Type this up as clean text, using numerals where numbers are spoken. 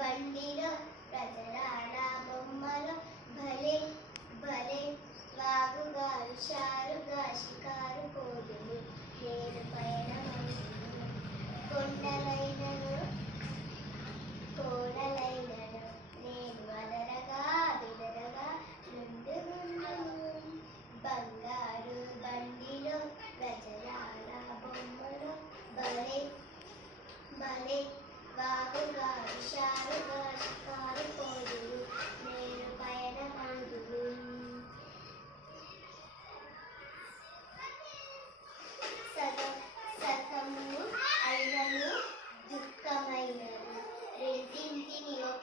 బండిలో ప్రజలాడ బొమ్మలో భలే భలే వాగుగారు షారుగా షికారు కోడులు నేను పైన కొండలైనను